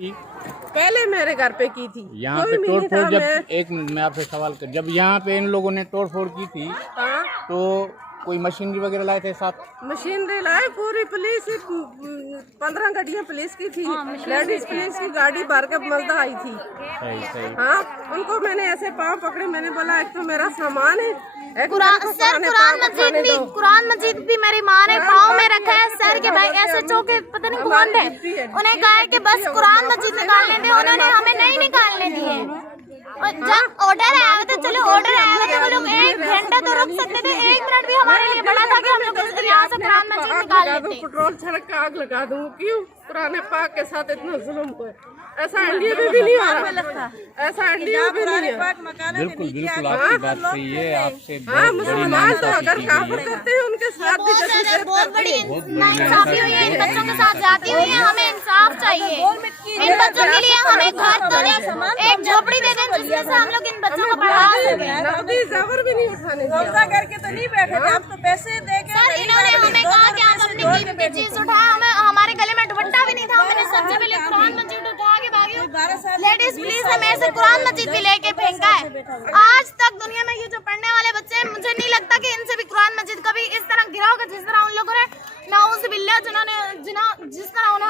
पहले मेरे घर पे की थी। यहाँ पे तोड़फोड़ जब एक मिनट मैं आपसे सवाल कर, जब यहाँ पे इन लोगों ने तोड़फोड़ की थी तो कोई मशीनरी वगैरह लाए थे साथ? मशीनरी लाए, पूरी पुलिस 15 गाड़ियाँ पुलिस की थी, लेडीज पुलिस की गाड़ी भर के मलदा आई थी। सही। हाँ, उनको मैंने ऐसे पाँव पकड़े, मैंने बोला एक तो मेरा सामान है, कुरान मजीद भी मेरी माँ ने पाँव में रखा है सर के। भाई ऐसे चौके पता नहीं कौन थे, उन्हें कहा कि बस कुरान मजीद निकालने दे, उन्होंने हमें नहीं निकालने दिए। और जब ऑर्डर आया हुआ था, चलो ऑर्डर आया हुआ था, वो लोग 1 घंटा तो रुक सकते थे, 1 मिनट भी हमारे लिए बड़ा था कि हम लोग यहाँ से कुरान मजीद निकाल लेते। पेट्रोल छड़क का आग लगा दूँ, क्यों कुरान पाक के साथ इतना जुल्म हुआ? ऐसा इंडिया में भी नहीं हो रहा, ऐसा इंडिया में भी नहीं है। बिल्कुल आपकी बात सही है। आपसे हाँ, मुसलमान तो अगर काफिर करते हैं उनके साथ भी बहुत बड़ी इंसाफी हुई है, इन बच्चों के साथ जाती हुई है, हमें इंसाफ चाहिए। इन बच्चों के लिए हमें घर तो नहीं, एक झोपड़ी दे दें जिसमें से हम लोग इन बच्चों को पढ़ा सकें। जबर भी नहीं उठाने दिया करके तो नहीं बैठे थे, आप तो पैसे दे के। सर इन्होंने हमें कहा कि आप अपनी कीमती चीज उठाए, हमें हमारे गले में दुपट्टा भी नहीं था, मैंने सबसे पहले कुरान मजीद उठा के भागी। लेडीज प्लीज हमें से कुरान मजीद भी लेके फेंका है। आज तक दुनिया